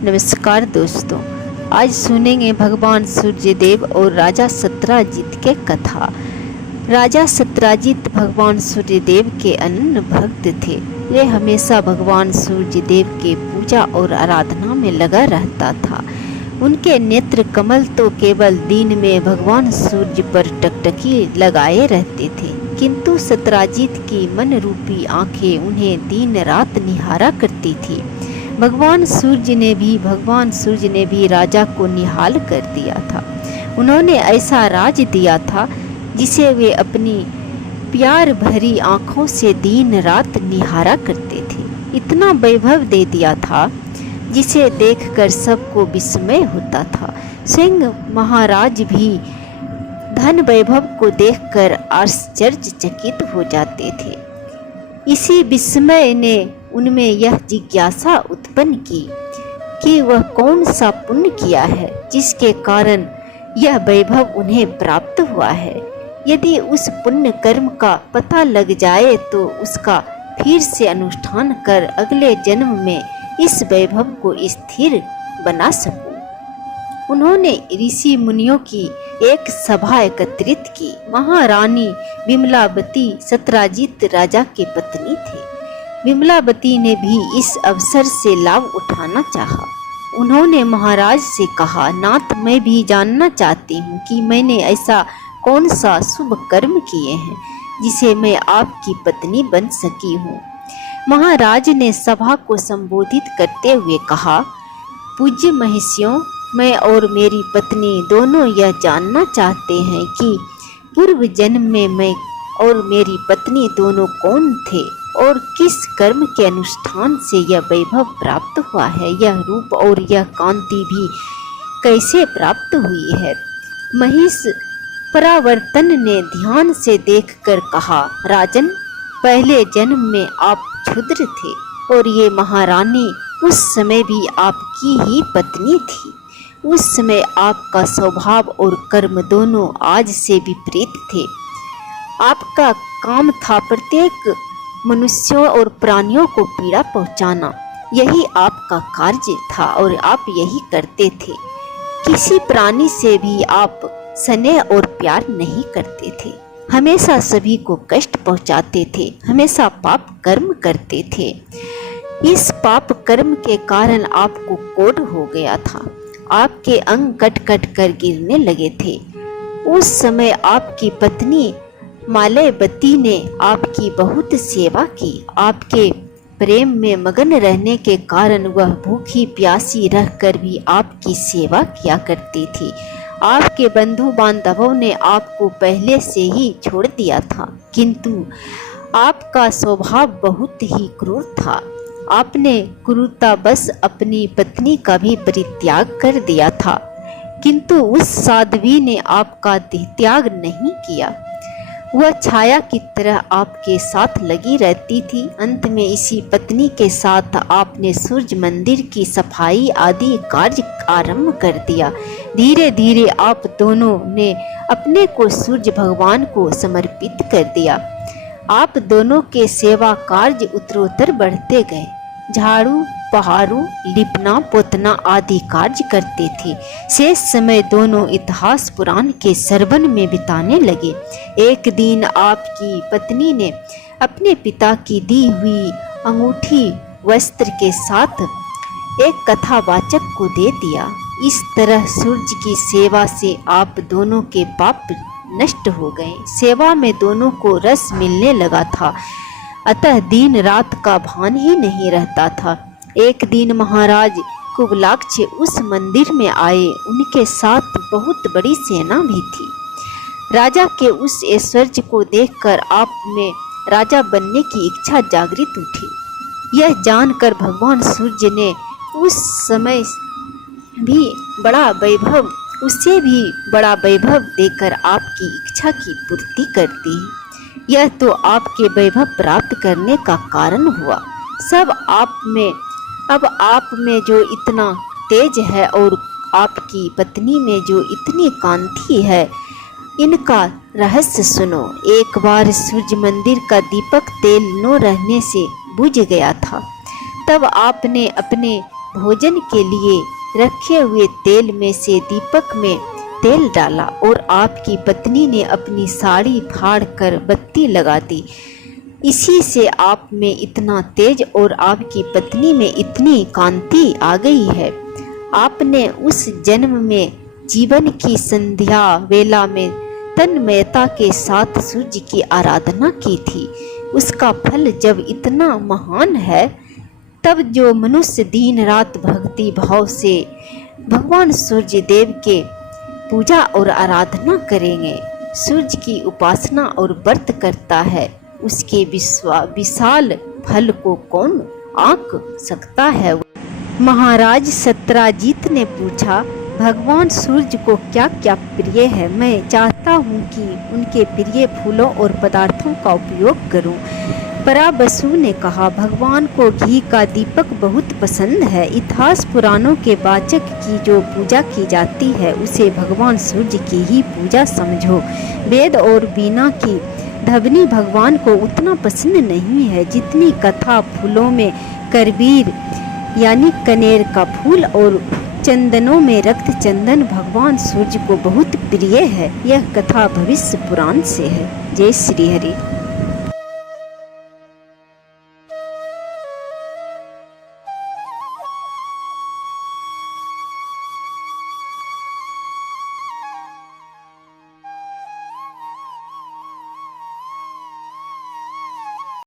नमस्कार दोस्तों, आज सुनेंगे भगवान सूर्यदेव और राजा सत्राजित के कथा। राजा सत्राजित भगवान सूर्यदेव के अनन्य भक्त थे। वे हमेशा भगवान सूर्यदेव के पूजा और आराधना में लगा रहता था। उनके नेत्र कमल तो केवल दिन में भगवान सूर्य पर टकटकी लगाए रहते थे, किंतु सत्राजित की मन रूपी आंखें उन्हें दिन रात निहारा करती थी। भगवान सूर्य ने भी राजा को निहाल कर दिया था। उन्होंने ऐसा राज दिया था जिसे वे अपनी प्यार भरी आंखों से दिन रात निहारा करते थे। इतना वैभव दे दिया था जिसे देखकर सबको विस्मय होता था। स्वयं महाराज भी धन वैभव को देखकर आश्चर्यचकित हो जाते थे। इसी विस्मय ने उनमें यह जिज्ञासा उत्पन्न की कि वह कौन सा पुण्य किया है जिसके कारण यह वैभव उन्हें प्राप्त हुआ है। यदि उस पुण्य कर्म का पता लग जाए तो उसका फिर से अनुष्ठान कर अगले जन्म में इस वैभव को स्थिर बना सकूं। उन्होंने ऋषि मुनियों की एक सभा एकत्रित की। महारानी विमलावती सत्राजित राजा की पत्नी थी। विमलावती ने भी इस अवसर से लाभ उठाना चाहा। उन्होंने महाराज से कहा, नाथ, मैं भी जानना चाहती हूँ कि मैंने ऐसा कौन सा शुभ कर्म किए हैं जिसे मैं आपकी पत्नी बन सकी हूँ। महाराज ने सभा को संबोधित करते हुए कहा, पूज्य महिषियों, मैं और मेरी पत्नी दोनों यह जानना चाहते हैं कि पूर्व जन्म में मैं और मेरी पत्नी दोनों कौन थे और किस कर्म के अनुष्ठान से यह वैभव प्राप्त हुआ है। यह रूप और यह कांति भी कैसे प्राप्त हुई है। महिष परावर्तन ने ध्यान से देखकर कहा, राजन, पहले जन्म में आप क्षुद्र थे और ये महारानी उस समय भी आपकी ही पत्नी थी। उस समय आपका स्वभाव और कर्म दोनों आज से विपरीत थे। आपका काम था प्रत्येक मनुष्यों और प्राणियों को पीड़ा पहुंचाना। यही आपका कार्य था और आप यही करते थे। किसी प्राणी से भी आप स्नेह और प्यार नहीं करते थे। हमेशा सभी को कष्ट पहुंचाते थे। हमेशा पाप कर्म करते थे। इस पाप कर्म के कारण आपको कोढ़ हो गया था। आपके अंग कट कट कर गिरने लगे थे। उस समय आपकी पत्नी मालयवती ने आपकी बहुत सेवा की। आपके प्रेम में मगन रहने के कारण वह भूखी प्यासी रहकर भी आपकी सेवा किया करती थी। आपके बंधु बांधवों ने आपको पहले से ही छोड़ दिया था, किंतु आपका स्वभाव बहुत ही क्रूर था। आपने क्रूरतावश अपनी पत्नी का भी परित्याग कर दिया था, किंतु उस साध्वी ने आपका देहत्याग नहीं किया। वह छाया की तरह आपके साथ लगी रहती थी। अंत में इसी पत्नी के साथ आपने सूर्य मंदिर की सफाई आदि कार्य आरंभ कर दिया। धीरे धीरे आप दोनों ने अपने को सूर्य भगवान को समर्पित कर दिया। आप दोनों के सेवा कार्य उत्तरोत्तर बढ़ते गए। झाड़ू पहाड़ू लिपना पोतना आदि कार्य करते थे। शेष समय दोनों इतिहास पुराण के श्रवण में बिताने लगे। एक दिन आपकी पत्नी ने अपने पिता की दी हुई अंगूठी वस्त्र के साथ एक कथावाचक को दे दिया। इस तरह सूर्य की सेवा से आप दोनों के पाप नष्ट हो गए। सेवा में दोनों को रस मिलने लगा था, अतः दिन रात का भान ही नहीं रहता था। एक दिन महाराज कुबलाक्ष उस मंदिर में आए। उनके साथ बहुत बड़ी सेना भी थी। राजा के उस ऐश्वर्य को देखकर आप में राजा बनने की इच्छा जागृत उठी। यह जानकर भगवान सूर्य ने उस समय भी बड़ा वैभव देकर आपकी इच्छा की पूर्ति कर दी। यह तो आपके वैभव प्राप्त करने का कारण हुआ। अब आप में जो इतना तेज है और आपकी पत्नी में जो इतनी कांति है, इनका रहस्य सुनो। एक बार सूर्य मंदिर का दीपक तेल न रहने से बुझ गया था। तब आपने अपने भोजन के लिए रखे हुए तेल में से दीपक में तेल डाला और आपकी पत्नी ने अपनी साड़ी फाड़ कर बत्ती लगा दी। इसी से आप में इतना तेज और आपकी पत्नी में इतनी कांति आ गई है। आपने उस जन्म में जीवन की संध्या वेला में तन्मयता के साथ सूर्य की आराधना की थी। उसका फल जब इतना महान है, तब जो मनुष्य दिन रात भक्ति भाव से भगवान सूर्य देव के पूजा और आराधना करेंगे, सूर्य की उपासना और व्रत करता है, उसके विशाल फल को कौन आंक सकता है। महाराज सत्राजित ने पूछा, भगवान सूर्य को क्या क्या प्रिय है? मैं चाहता हूँ कि उनके प्रिय फूलों और पदार्थों का उपयोग करूँ। पराबसु ने कहा, भगवान को घी का दीपक बहुत पसंद है। इतिहास पुराणों के वाचक की जो पूजा की जाती है उसे भगवान सूर्य की ही पूजा समझो। वेद और वीणा की ध्वनि भगवान को उतना पसंद नहीं है जितनी कथा फूलों में करबीर यानी कनेर का फूल और चंदनों में रक्त चंदन भगवान सूर्य को बहुत प्रिय है। यह कथा भविष्य पुराण से है। जय श्री हरि।